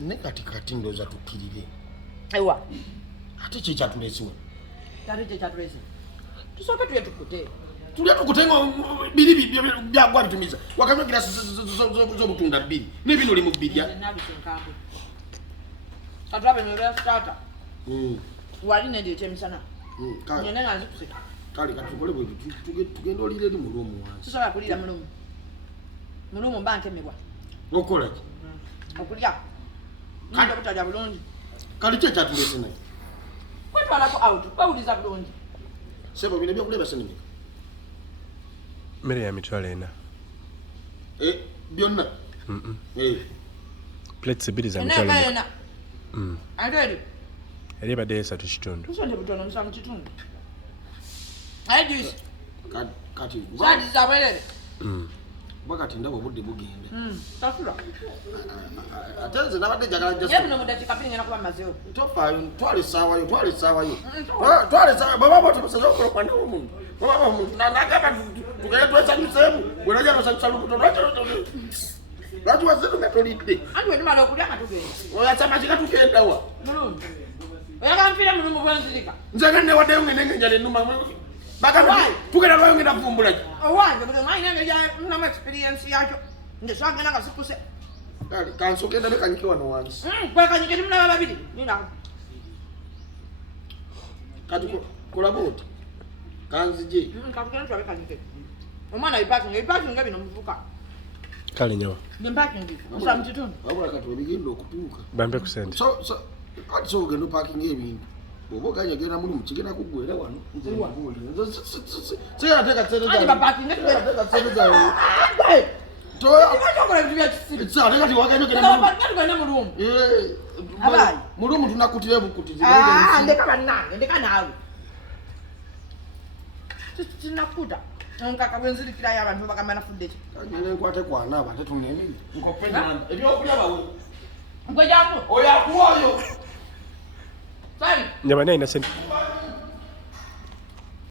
ne kati ndoza tukirire ewa ate chicha tulesiwe tari chicha tulesi tusoke tuye tukute tulya tukutenga bili byagwa bitumiza wakamya kila zo butunda bili ne bino limu bilya katwabe nyola starter wali ne dite msana nyene ngazi kuseka kali katukole bwe tugenda olire li mulumu wansi sasa kulira mulumu banke mebwa okola ki okulya kanda kutaja bulungi kali checha tulese naye kwetwala ko out bawuliza bulungi sebo bine byakuleba senimika mere ya mitwalo ena byonna plates ebiri za mitwalo ena already eri badde esatu kitundu tusonde butono musamu kitundu ayidis kati zadi zabelele wakati ndabo budde bugenda tasula atenze nabadde jagala just yebino mudatika pinga na kuba mazeo tofa twali sawa yo twali sawa baba bote basazo ko kwanda umuntu baba umuntu na nakaba tukaya twesa nisemu bweraja no sanchalu kutono lati wazitu metolide andu ndi malo kulya katugenda oya chama chikatugenda wa oya kamfira mulungu bwanzilika nzagane wade ngene njale numa baka tukera lwayo ngenda kuvumbula owange because mine nge ya na experience yacho ndeswagana ngasikuse kali kansokenda bekanyikiwa no wansi kwa kanyike mna babiri nina kati kolaboti kanzije kakugenda twabe kanyike omwana ipaki ngabino mvuka kale nyawa ngempaki ndi musamu kitundu wabula kati webigindo okutuuka bambe ku sente so ogenda parking ebintu obo kanya genda muri mukigenda kugwera wano teka mulumu tunakutire bukuti ndeka nawe tinakuta nkakabwenzirikira y'abantu bakamana fuddechi nyene nkwate kwana abate tunene nkopenda ebyokulya bawe nkojako oyakuwoyo nyama nayo ina sente